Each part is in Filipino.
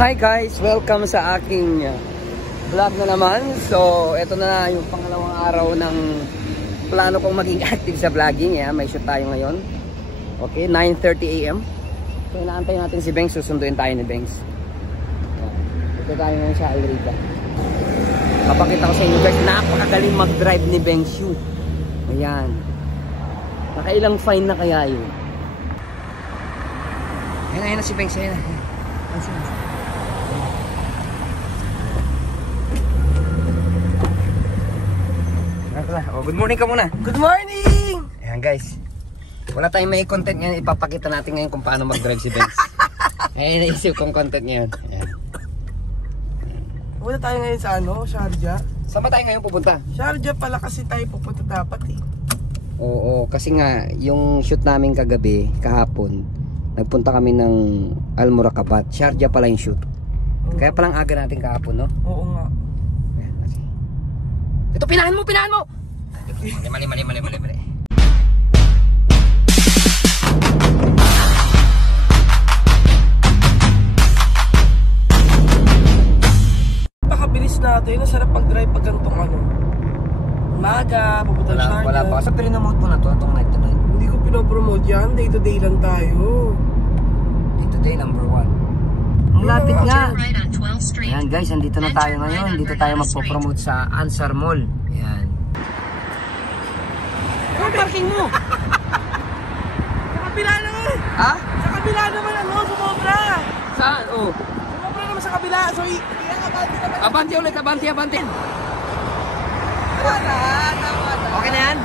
Hi guys! Welcome sa aking vlog na naman. So, ito na yung pangalawang araw ng plano kong maging active sa vlogging. May shoot tayo ngayon. Okay, 9:30 AM. So, inaantay natin si Bengs. Susunduin tayo ni Bengs. Ito tayo ngayon sa Alrita. Papakita ko sa inyo guys, napakagaling mag-drive ni Bengs Yu. Ayan. Nakailang fine na kaya yun. Ayan na si Bengs. Ayan na. Oh, good morning ka muna. Good morning! Ayan guys. Wala tayong may content ngayon. Ipapakita natin ngayon kung paano mag-drive si Bengs. Ayan, naisip kong content ngayon. Ayan. Punta tayo ngayon sa Sharjah. Saan ba tayo ngayon pupunta? Sharjah pala kasi tayo pupunta dapat eh. Oo, kasi nga yung shoot namin kagabi, kahapon, nagpunta kami ng Al Murakabat. Sharjah pala yung shoot. Kaya palang aga natin kahapon, no? Oo nga. Ito, pinahan mo! Mali. Pakabilis natin. Nasarap pag-drive pag gantong umaga, papunta ng Sharjah. Wala pa. Sa pinopromote mo na to, itong night to night. Hindi ko pinopromote yan. Day to day lang tayo. Day to day, number 1. Ang lapit nga. Ayan guys, andito na tayo ngayon. Dito tayo magpo-promote sa Ansar Mall. Ayan. Ang parking mo! Sa kabila naman! Ha? Sa kabila naman sumobra! Saan? Oh. Sumobra naman sa kabila. So, abante naman. Abante ulit, abante. Tama na. Okay na yan?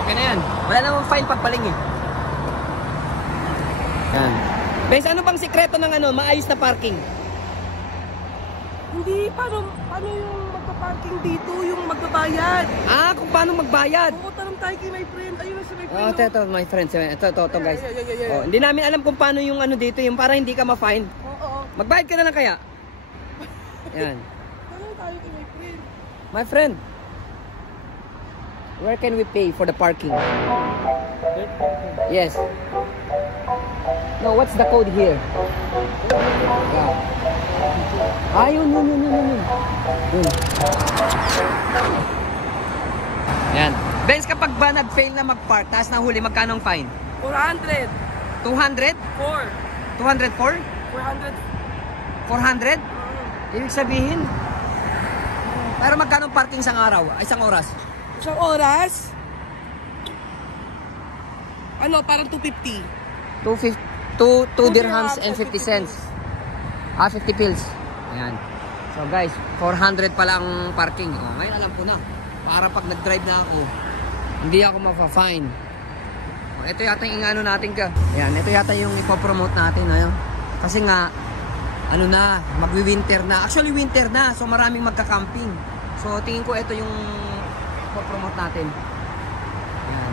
Okay na yan. Wala namang fine pagpaling eh. Yan. Bengs, ano bang sikreto ng maayos na parking? Hindi, paano yung magpa-parking dito, yung magbabayad? Ah, kung paano magbayad? Oo, tanong tayo kay my friend. Ayun na si my friend. Oh, ito, my friend. Ito guys. Yeah. Oh, hindi namin alam kung paano yung dito, yung para hindi ka ma-fine. Oo. Magbayad ka na lang kaya? Yan. Tanong tayo kay my friend. My friend, where can we pay for the parking? Yes. No, what's the code here? Yeah. Yun. Yan. Benz, kapag ba nag-fail na mag-park, taas na huli, magkano ang fine? 400. 200? 204? 400. 400? Ibig sabihin? Pero magkano ang parking isang araw? Isang oras? Isang oras? Parang 250. 2 dirhams and 50 cents. 50 pills. Ayan. So guys, 400 pala ang parking. Ngayon alam ko na. Para pag nag-drive na ako, hindi ako mafa-fine. Ito yata yung natin ka. Ayan, ito yata yung ipopromote natin. Kasi nga, magwi-winter na. Actually, winter na. So maraming magka-camping. So tingin ko ito yung ipopromote natin. Ayan.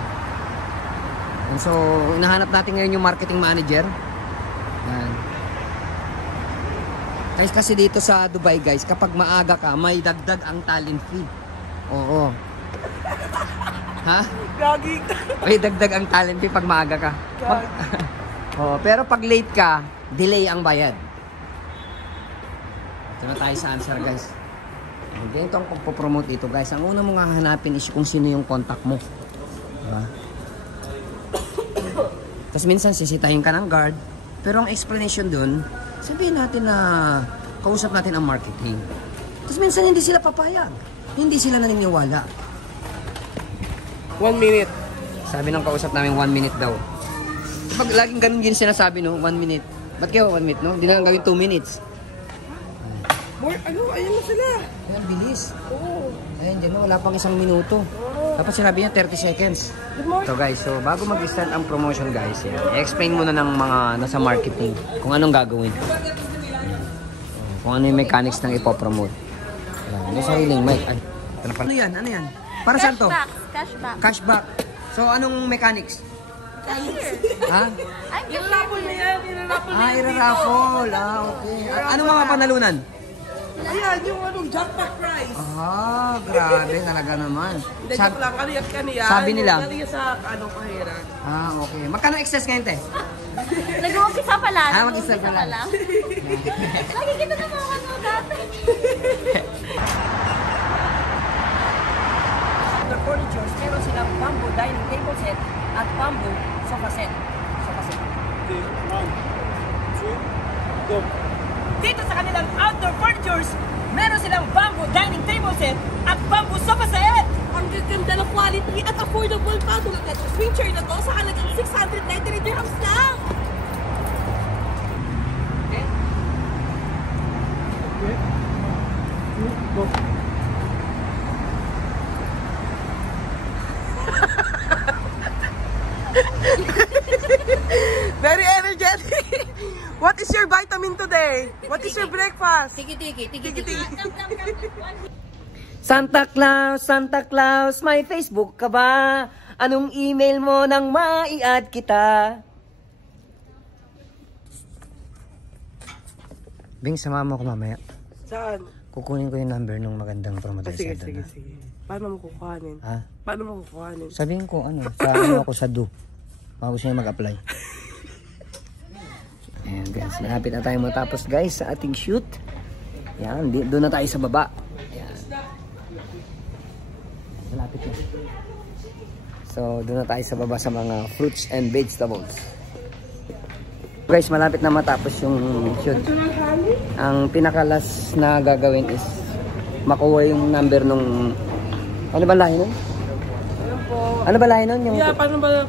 And so, hinahanap natin ngayon yung marketing manager. Ayan. Guys, kasi dito sa Dubai guys, kapag maaga ka, may dagdag ang talent fee. Oo. Ha? Gagi. May dagdag ang talent fee pag maaga ka. Pero pag late ka, delay ang bayad. Ito na tayo sa answer guys. Ganito ang pagpopromote dito guys. Ang una mong hahanapin is kung sino yung contact mo. Diba? Tapos minsan sisitahin ka ng guard. Pero ang explanation dun, sabihin natin na kausap natin ang marketing. Tapos minsan hindi sila papayag. Hindi sila naniniwala. 1 minute. Sabi ng kausap namin 1 minute daw. Pag laging ganun din sinasabi 1 minute. Ba't kayo 1 minute no? Hindi na lang gawin 2 minutes. Ayan na sila. Ayan, bilis. Oo. Ayan, dyan na, wala pang 1 minuto. Tapos sinabi niya 30 seconds. Good morning. So guys, bago mag-start ang promotion guys, i-explain muna ng mga nasa marketing kung anong gagawin. Kung ano yung mechanics ng ipopromote. Ano sa hiling, Mike? Ay, ano yan? Ano yan? Para saan to? Cashback. So anong mechanics? Ha? Irarapol na yan. Irarapol. Okay. Anong mga panalunan? Ayan, yung jackpot prize. Grabe talaga naman. Joke lang, kaniyak. Sabi nila. Kaniyak sa kahera. Okay. Magkano excess ngayon, te? Nag-uumpisa pa lang. Mag-isa pa lang. Lagi kita na mga kasugat. The furnitures, meron silang bamboo dining table set at bamboo sofa set. Dito sa kanilang outdoor furnitures, meron silang bamboo dining table set at bamboo sofa set. Ang gaganda ng quality at affordable pa. Tulad na itong swing chair na to sa halagang 693 dirhams lang. Very energetic. What is your vitamin today? What is your breakfast? Tiki-tiki. Santa Claus, may Facebook ka ba? Anong email mo nang mai-add kita? Bing, sama mo ko mamaya. Saan? Kukunin ko yung number ng magandang promoter Sige. sa doon. Paano mo kukuhanin? Ha? Paano mo kukuhanin? Sabihin ko sa ako sa do. Mga gusto niya mag-apply. Ayan guys, malapit na tayo matapos guys sa ating shoot. Ayan, doon na tayo sa baba. Ayan. Malapit na. So, doon na tayo sa baba sa mga fruits and vegetables. Guys, malapit na matapos yung shoot. Ang pinakalas na gagawin is makuha yung number nung... Ano ba lahi nun? Ano ba lahi nun? Yung... Yeah, paano ba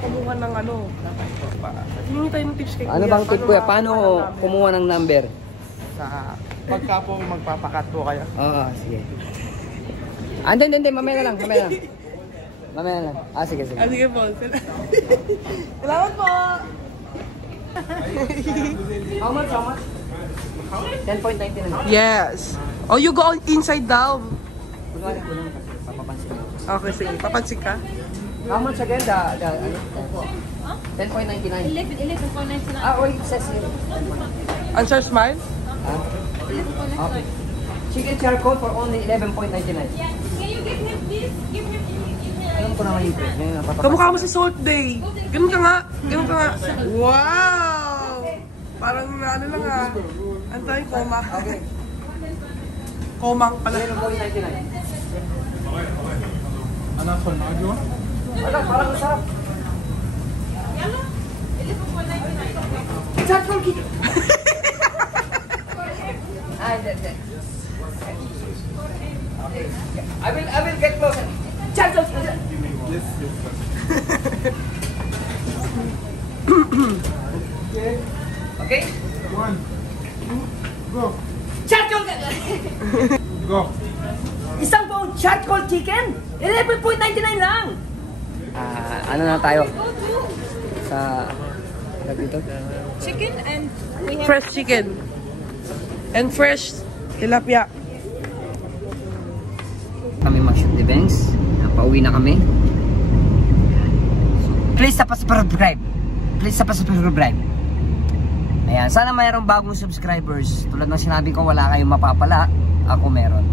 kumuha ng ano? Hingi tayo ng tips kay Kuya. Ano bang tip kuya? Paano kumuha ng number? Sa pagka po magpapakat po kayo. Oo, sige. Hindi, mamaya na lang. Mamaya na lang. Sige. Sige po. Salamat po! How much? 10.99. Yes. Oh, you go inside daw. Kunwari ko lang. Papapansin ko. Okay, sige. Papansin ka? How much again? 10.99. 11.99. Wait, it says here. Answer smile? Okay. Chicken charcoal for only 11.99. Can you give him this? Give him. Alam ko naman yung price. Kamukha mo si Salt Day. Ganun ka nga. Wow! Parang ano lang ah. Ano tayo? Koma. Okay. Komang pala. 11.99. Anak ko, nakagiwa? Parang masarap. Yellow? 11.99. Charcoal chicken. That's. Okay. I will get closer. Charcoal chicken. Yes. Okay? 1, 2, go. Charcoal chicken. Go. Isang buong charcoal chicken? 11.99 lang. Ano na tayo? Sa dito? Chicken and we have Fresh chicken. And fresh tilapia. Kami mag-shoot the banks. Pauwi na kami. Please subscribe. Ayan, sana mayroong bagong subscribers. Tulad ng sinabi ko, wala kayong mapapala. Ako meron.